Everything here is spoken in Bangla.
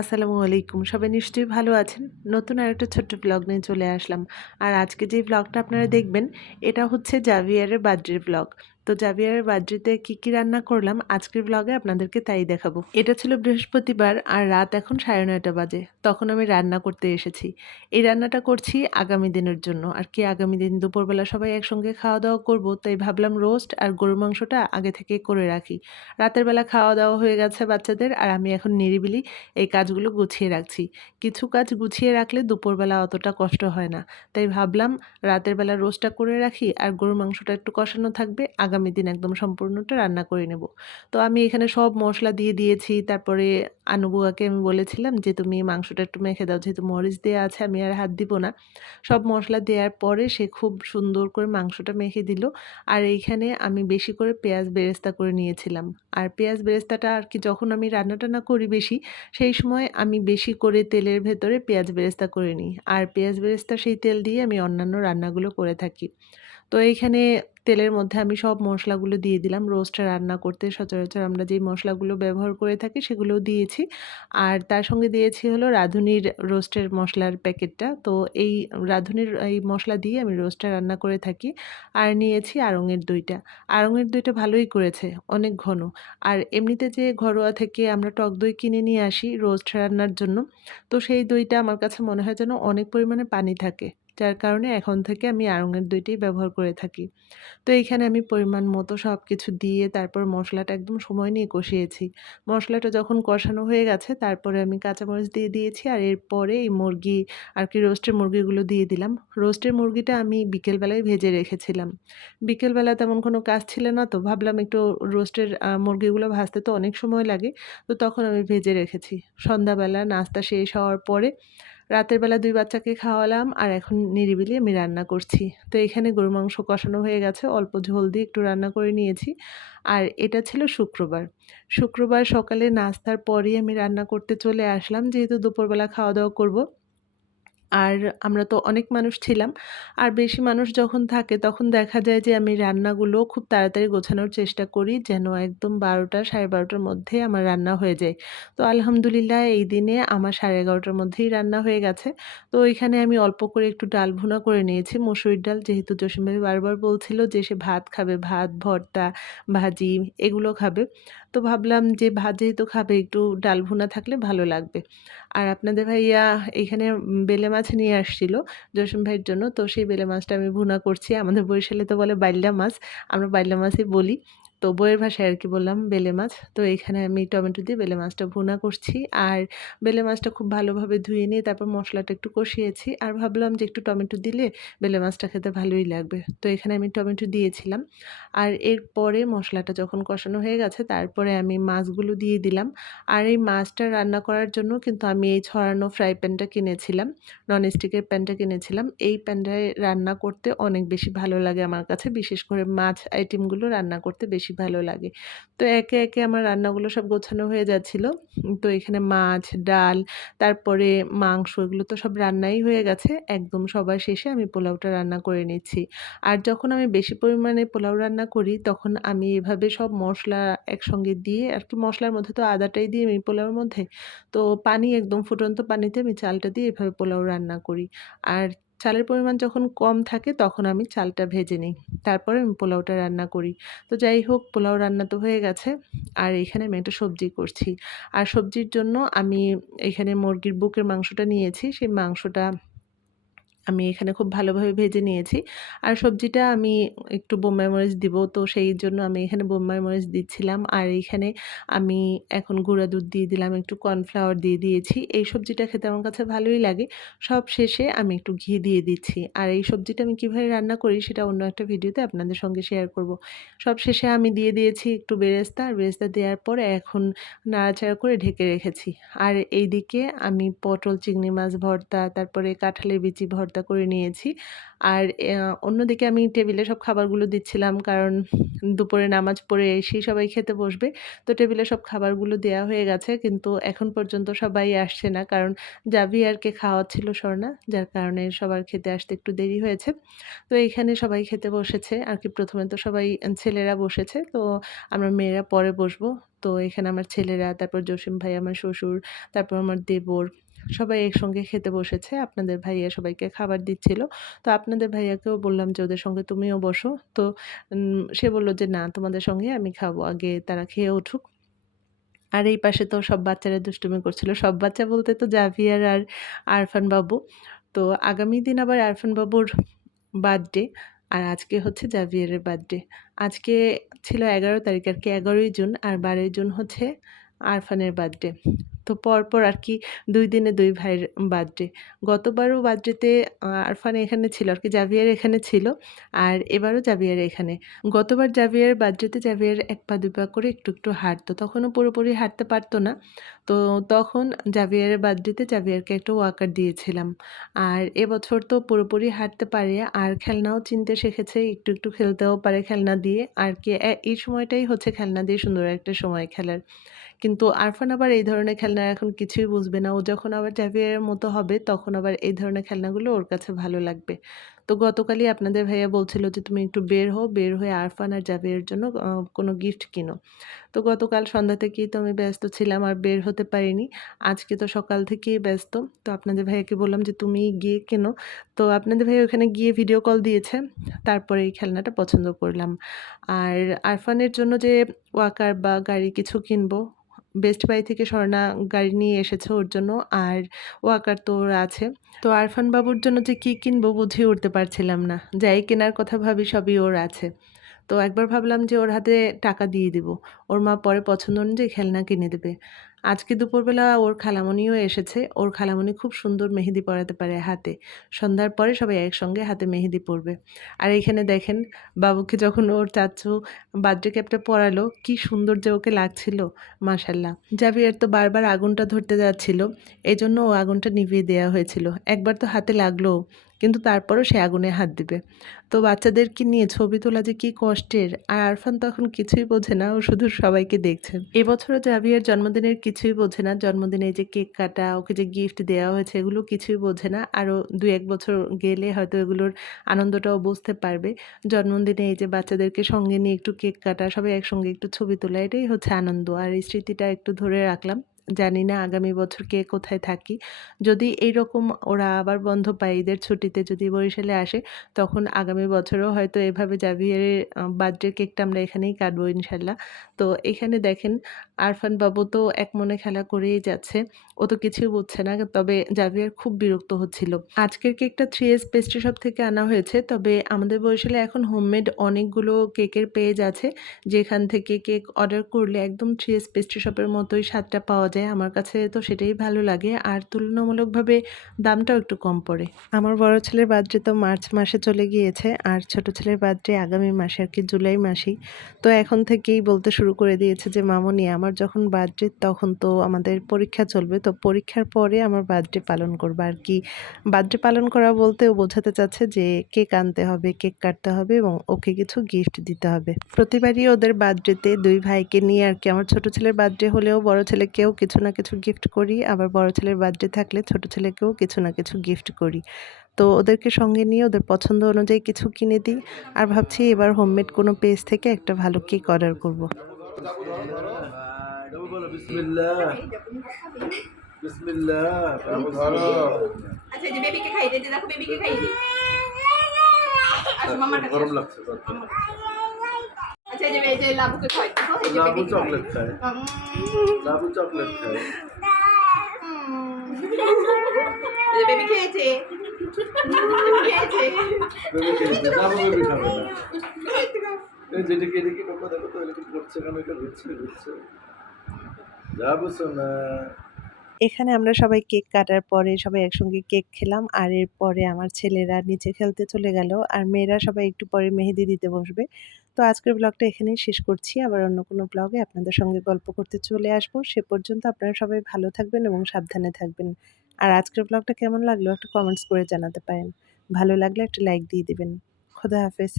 আসসালামু আলাইকুম। সবাই নিশ্চয়ই ভালো আছেন। নতুন আর একটা ছোট্ট ব্লগ নিয়ে চলে আসলাম। আর আজকে যে ব্লগটা আপনারা দেখবেন, এটা হচ্ছে জাভিয়ারের বার্থডে ব্লগ তো জাভিয়ারের বার্থডেতে কী কী রান্না করলাম? আজকের ব্লগে আপনাদেরকে তাই দেখাবো। এটা ছিল বৃহস্পতিবার আর রাত এখন সাড়ে নয়টা বাজে। তখন আমি রান্না করতে এসেছি। এই রান্নাটা করছি আগামী দিনের জন্য। আর কি আগামী দিন দুপুরবেলা সবাই একসঙ্গে খাওয়া দাওয়া করব, তাই ভাবলাম রোস্ট আর গরুর মাংসটা আগে থেকে করে রাখি। রাতের বেলা খাওয়া দাওয়া হয়ে গেছে বাচ্চাদের আর আমি এখন নিরিবিলি এই কাজগুলো গুছিয়ে রাখছি। কিছু কাজ গুছিয়ে রাখলে দুপুরবেলা অতটা কষ্ট হয় না। তাই ভাবলাম রাতের বেলা রোস্টটা করে রাখি আর গরুর মাংসটা একটু কষানো থাকবে। আগামী দিন একদম সম্পূর্ণটা রান্না করে নেব। তো আমি এখানে সব মশলা দিয়ে দিয়েছি, তারপরে আনুবুয়াকে আমি বলেছিলাম যে, তুমি মাংসটা একটু মেখে দাও, যেহেতু মরিচ দেওয়া আছে, আমি আর হাত দিব না। সব মশলা দেওয়ার পরে সে খুব সুন্দর করে মাংসটা মেখে দিল। আর এইখানে আমি বেশি করে পেঁয়াজ বেরেস্তা করে নিয়েছিলাম। আর পেঁয়াজ বেরেস্তাটা আর কি যখন আমি রান্না টান্না করি বেশি, সেই সময় আমি বেশি করে তেলের ভেতরে পেঁয়াজ বেরেস্তা করে নিই। আর পেঁয়াজ বেরেস্তা সেই তেল দিয়ে আমি অন্যান্য রান্নাগুলো করে থাকি। তো এইখানে তেলের মধ্যে আমি সব মশলাগুলো দিয়ে দিলাম। রোস্টটা রান্না করতে সচরাচর আমরা যেই মশলাগুলো ব্যবহার করে থাকি সেগুলোও দিয়েছি। আর তার সঙ্গে দিয়েছি হলো রাঁধুনির রোস্টের মশলার প্যাকেটটা। তো এই রাঁধুনির এই মশলা দিয়ে আমি রোস্টটা রান্না করে থাকি। আর নিয়েছি আড়ঙের দইটা। আড়ঙের দইটা ভালোই করেছে, অনেক ঘন। আর এমনিতে যে ঘরোয়া থেকে আমরা টক দই কিনে নিয়ে আসি রোস্ট রান্নার জন্য, তো সেই দইটা আমার কাছে মনে হয় যেন অনেক পরিমাণে পানি থাকে। যার কারণে এখন থেকে আমি আড়ঙের দইটাই ব্যবহার করে থাকি। তো এইখানে আমি পরিমাণ মতো সব কিছু দিয়ে তারপর মশলাটা একদম সময় নিয়ে কষিয়েছি। মশলাটা যখন কষানো হয়ে গেছে, তারপরে আমি কাঁচামরিচ দিয়ে দিয়েছি আর এরপরে এই মুরগি আর কি রোস্টের মুরগিগুলো দিয়ে দিলাম। রোস্টের মুরগিটা আমি বিকেলবেলায় ভেজে রেখেছিলাম। বিকেলবেলা তেমন কোনো কাজ ছিল না তো ভাবলাম একটু রোস্টের মুরগিগুলো ভাজতে তো অনেক সময় লাগে। তো তখন আমি ভেজে রেখেছি। সন্ধ্যাবেলা নাস্তা শেষ হওয়ার পরে রাতের বেলা দুই বাচ্চাকে খাওয়ালাম আর এখন নিরিবিলি আমি রান্না করছি। তো এখানে গরু মাংস কষানো হয়ে গেছে, অল্প ঝোল দিয়ে একটু রান্না করে নিয়েছি। আর এটা ছিল শুক্রবার। শুক্রবার সকালে নাস্তার পরই আমি রান্না করতে চলে আসলাম, যেহেতু দুপুরবেলা খাওয়া দাওয়া করব। আর আমরা তো অনেক মানুষ ছিলাম। আর বেশি মানুষ যখন থাকে তখন দেখা যায় যে আমি রান্নাগুলো খুব তাড়াতাড়ি গোছানোর চেষ্টা করি যেন একদম বারোটা সাড়ে বারোটার মধ্যে আমার রান্না হয়ে যায়। তো আলহামদুলিল্লাহ এই দিনে আমার সাড়ে এগারোটার মধ্যেই রান্না হয়ে গেছে। তো এখানে আমি অল্প করে একটু ডাল ভুনা করে নিয়েছি। মসুরির ডাল যেহেতু জসিম বারবার বলছিল যে সে ভাত খাবে, ভাত, ভর্তা, ভাজি এগুলো খাবে। তো ভাবলাম যে, ভাত যেহেতু খাবে, একটু ডাল ভুনা থাকলে ভালো লাগবে। আর আপনাদের ভাইয়া এখানে বেলে মাছ নিয়ে আসছিল জসিম ভাইয়ের জন্য। তো সেই বেলে মাছটা আমি ভুনা করছি। আমাদের বরিশালে তো বলে বাইল্লা মাছ। আমরা বাইল্লা মাছই বলি। তো বইয়ের ভাষায় আর কি বললাম বেলে মাছ। তো এখানে আমি টমেটো দিয়ে বেলে মাছটা ভুনা করছি। আর বেলে মাছটা খুব ভালোভাবে ধুয়ে নিয়ে তারপর মশলাটা একটু কষিয়েছি। আর ভাবলাম যে একটু টমেটো দিলে বেলে মাছটা খেতে ভালোই লাগবে। তো এখানে আমি টমেটো দিয়েছিলাম। আর এরপরে মশলাটা যখন কষানো হয়ে গেছে, তারপরে আমি মাছগুলো দিয়ে দিলাম। আর এই মাছটা রান্না করার জন্য কিন্তু আমি এই ছড়ানো ফ্রাই প্যানটা কিনেছিলাম, ননস্টিকের প্যানটা কিনেছিলাম। এই প্যানটায় রান্না করতে অনেক বেশি ভালো লাগে আমার কাছে। বিশেষ করে মাছ আইটেমগুলো রান্না করতে বেশি বেশি ভালো লাগে। তো একে একে আমার রান্নাগুলো সব গোছানো হয়ে যাচ্ছিল। তো এখানে মাছ, ডাল, তারপরে মাংস এগুলো তো সব রান্নাই হয়ে গেছে। একদম সবার শেষে আমি পোলাওটা রান্না করে নিচ্ছি। আর যখন আমি বেশি পরিমাণে পোলাও রান্না করি, তখন আমি এভাবে সব মশলা একসঙ্গে দিয়ে, আর কি মশলার মধ্যে তো আদাটাই দিয়ে আমি পোলাওর মধ্যে, তো পানি একদম ফুটন্ত পানিতে আমি চালটা দিয়ে এভাবে পোলাও রান্না করি। আর চালের পরিমাণ যখন কম থাকে তখন আমি চালটা ভেজে নিই। তারপরে আমি পোলাওটা রান্না করি। তো যাই হোক, পোলাও রান্না তো হয়ে গেছে। আর এখানে আমি একটা সবজি করছি। আর সবজির জন্য আমি এখানে মুরগির বুকের মাংসটা নিয়েছি। সেই মাংসটা আমি এখানে খুব ভালোভাবে ভেজে নিয়েছি। আর সবজিটা আমি একটু বোম্বাই মরিচ দিব, তো সেই জন্য আমি এখানে বোম্বাই মরিচ দিচ্ছিলাম। আর এইখানে আমি এখন গুঁড়া দুধ দিয়ে দিলাম, একটু কর্নফ্লাওয়ার দিয়ে দিয়েছি। এই সবজিটা খেতে আমার কাছে ভালোই লাগে। সব শেষে আমি একটু ঘি দিয়ে দিচ্ছি। আর এই সবজিটা আমি কীভাবে রান্না করি সেটা অন্য একটা ভিডিওতে আপনাদের সঙ্গে শেয়ার করব। সব শেষে আমি দিয়ে দিয়েছি একটু বেরেস্তা। আর বেরেস্তা দেওয়ার পরে এখন নাড়াচাড়া করে ঢেকে রেখেছি। আর এইদিকে আমি পটল, চিংড়ি মাছ ভর্তা, তারপরে কাঁঠালের বিচি ভর্তা নাস্তা করে নিয়েছি। আর অন্যদিকে আমি টেবিলে সব খাবারগুলো দিচ্ছিলাম কারণ দুপুরে নামাজ পড়ে এসেই সবাই খেতে বসবে। তো টেবিলে সব খাবারগুলো দেয়া হয়ে গেছে কিন্তু এখন পর্যন্ত সবাই আসছে না কারণ জাভিয়ারকে খাওয়াচ্ছিল স্বর্ণা যার কারণে সবার খেতে আসতে একটু দেরি হয়েছে। তো এখানে সবাই খেতে বসেছে আর কি প্রথমে তো সবাই ছেলেরা বসেছে তো আমরা মেয়েরা পরে বসবো। তো এখানে আমার ছেলেরা, তারপর জসিম ভাই, আমার শ্বশুর, তারপর আমার দেবর সবাই একসঙ্গে খেতে বসেছে। আপনাদের ভাইয়া সবাইকে খাবার দিচ্ছিল। তো আপনাদের ভাইয়াকেও বললাম যে, "ওদের সঙ্গে তুমিও বসো।" তো সে বলল যে, "না, তোমাদের সঙ্গে আমি খাব। আগে তারা খেয়ে উঠুক।" আর এই পাশে তো সব বাচ্চারা দুষ্টুমি করছিল। সব বাচ্চা বলতে তো জাভিয়ার আর আরফান বাবু। তো আগামী দিন আবার আরফান বাবুর বার্থডে আর আজকে হচ্ছে জাভিয়ারের বার্থডে। আজকে ছিল ১১ তারিখ আর কি ১১ই জুন আর ১২ই জুন হচ্ছে আরফানের বার্থডে। তো পরপর আর কি দুই দিনে দুই ভাইয়ের বার্থডে। গতবারও বার্থডেতে আরফান এখানে ছিল আর কি জাভিয়ার এখানে ছিল। আর এবারও জাভিয়ার এখানে। গতবার জাভিয়ারের বার্থডেতে জাভিয়ার এক পা ২ পা করে একটু, একটু হাঁটতো। তখনও পুরোপুরি হাঁটতে পারতো না। তো তখন জাভিয়ারের বার্থডেতে জাভিয়ারকে একটা ওয়াকার দিয়েছিলাম। আর এবছর তো পুরোপুরি হাঁটতে পারে আর খেলনাও চিনতে শিখেছে। একটু, একটু খেলতেও পারে খেলনা দিয়ে। আর কি এই সময়টাই হচ্ছে খেলনা দিয়ে সুন্দর একটা সময় খেলার। কিন্তু আরফান আবার এই ধরনের খেলনা এখন কিছুই বুঝবে না। ও যখন আবার জাভিয়ারের মতো হবে, তখন আবার এই ধরনের খেলনাগুলো ওর কাছে ভালো লাগবে। তো গতকালই আপনাদের ভাইয়া বলছিল যে, "তুমি একটু বের হও। বের হয়ে আরফান আর জাভিয়ারের জন্য কোনো গিফট কিনো।" তো গতকাল সন্ধ্যা থেকেই তো আমি ব্যস্ত ছিলাম আর বের হতে পারিনি। আজকে তো সকাল থেকেই ব্যস্ত। তো আপনাদের ভাইয়াকে বললাম যে, তুমি গিয়ে কেনো।" তো আপনাদের ভাইয়া ওখানে গিয়ে ভিডিও কল দিয়েছে। তারপরে এই খেলনাটা পছন্দ করলাম। আর আরফানের জন্য যে ওয়াকার বা গাড়ি কিছু কিনবো, বেস্ট বাই থেকে স্বর্ণা গাড়ি নিয়ে এসেছে ওর জন্য, আর ওয়াকার তো ওর আছে। তো আরফান বাবুর জন্য যে কী কিনবো বুঝে উঠতে পারছিলাম না। যাই কেনার কথা ভাবি, সবই ওর আছে। তো একবার ভাবলাম যে ওর হাতে টাকা দিয়ে দেবো ওর মা পরে পছন্দ অনুযায়ী খেলনা কিনে দেবে। আজকে দুপুরবেলা ওর খালামণিও এসেছে। ওর খালামণি খুব সুন্দর মেহেদি পরাতে পারে হাতে। সন্ধ্যার পরে সবাই একসঙ্গে হাতে মেহেদি পরবে। আর এইখানে দেখেন বাবুকে যখন ওর চাচ্চু বার্থডে ক্যাপটা পরালো, কি সুন্দর যে ওকে লাগছিল মাশাআল্লাহ। জাভিয়ার তো বারবার আগুনটা ধরতে যাচ্ছিল। এজন্য ও আগুনটা নিভিয়ে দেওয়া হয়েছিল। একবার তো হাতে লাগলোও। কিন্তু তারপরও সে আগুনে হাত দিবে। তো বাচ্চাদেরকে নিয়ে ছবি তোলা যে কী কষ্টের। আর আরফান তখন কিছুই বোঝে না। ও শুধু সবাইকে দেখছে। এবছরও জাভিয়ার জন্মদিনের কিছুই বোঝে না। জন্মদিনে যে কেক কাটা, ওকে যে গিফট দেওয়া হয়েছে এগুলো কিছুই বোঝে না। আরও ২-১ বছর গেলে হয়তো এগুলোর আনন্দটাও বুঝতে পারবে। জন্মদিনে এই যে বাচ্চাদেরকে সঙ্গে নিয়ে একটু কেক কাটা, সবাই একসঙ্গে একটু ছবি তোলা এটাই হচ্ছে আনন্দ। আর এই স্মৃতিটা একটু ধরে রাখলাম। জানি না আগামী বছর কে কোথায় থাকি। যদি এইরকম ওরা আবার বন্ধ পায় ঈদের ছুটিতে যদি বরিশালে আসে, তখন আগামী বছরও হয়তো এভাবে জাভিয়ারের বার্থডে কেকটা আমরা এখানেই কাটবো ইনশাল্লাহ। তো এখানে দেখেন, আরফান বাবু তো এক মনে খেলা করেই যাচ্ছে। ও তো কিছুই বুঝছে না। তবে জাভিয়ার খুব বিরক্ত হচ্ছিল। আজকের কেকটা থ্রি এস পেস্ট্রি শপ থেকে আনা হয়েছে। তবে আমাদের বরিশালে এখন হোমমেড অনেকগুলো কেকের পেজ আছে। যেখান থেকে কেক অর্ডার করলে একদম থ্রি এস পেস্ট্রি শপের মতোই স্বাদটা পাওয়া যায়। আমার কাছে তো সেটাই ভালো লাগে। আর তুলনামূলকভাবে দামটাও একটু কম পড়ে। আমার বড় ছেলের বার্থডে তো মার্চ মাসে চলে গিয়েছে। আর ছোট ছেলের বার্থডে আগামী মাসে আর কি জুলাই মাসেই। তো এখন থেকেই বলতে শুরু করে দিয়েছে যে, "মামুনি আমার যখন বার্থডে তখন তো আমাদের পরীক্ষা চলবে। তো পরীক্ষার পরে আমার বার্থডে পালন করবা" আর কি বার্থডে পালন করা বলতে ও বোঝাতে চাচ্ছে যে কেক আনতে হবে, কেক কাটতে হবে এবং ওকে কিছু গিফট দিতে হবে। প্রতিবারই ওদের বার্থডেতে দুই ভাইকে নিয়ে আর কি আমার ছোট ছেলের বার্থডে হলেও বড় ছেলেকেও কিছু না কিছু গিফট করি। আবার বড় ছেলের বার্থডে থাকলে ছোট ছেলেকেও কিছু না কিছু গিফট করি। তো ওদেরকে সঙ্গে নিয়ে ওদের পছন্দ অনুযায়ী কিছু কিনে দিই। আর ভাবছি এবার হোমমেড কোনো পেজ থেকে একটা ভালো কেক অর্ডার করব। আচ্ছা যে বেবিকে খাই দে দেখো বেবিকে খাই দে আসো মামার গরম লাগছে। আচ্ছা এই যে এই যে লাবুকে খাই দেখো এই যে লাবু বেবিকে চকলেট খায়। লাবু চকলেট খায়। এই যে বেবি খেয়েছে। খেয়েছে। বেবি খেয়েছে লাবু বেবি খাবে না। এই যেটাকে এদিকে দেখো তো এরকম করছে কেন? এটা ঘুরছে ঘুরছে যাব শোনা এখানে আমরা সবাই কেক কাটার পরে সবাই একসঙ্গে কেক খেলাম। আর এরপরে আমার ছেলেরা নিচে খেলতে চলে গেল। আর মেয়েরা সবাই একটু পরে মেহেদি দিতে বসবে। তো আজকের ব্লগটা এখানেই শেষ করছি। আবার অন্য কোনো ব্লগে আপনাদের সঙ্গে গল্প করতে চলে আসব। সে পর্যন্ত আপনারা সবাই ভালো থাকবেন এবং সাবধানে থাকবেন। আর আজকের ব্লগটা কেমন লাগল একটা কমেন্টস করে জানাতে পারেন। ভালো লাগলে একটা লাইক দিয়ে দেবেন। খোদা হাফেজ।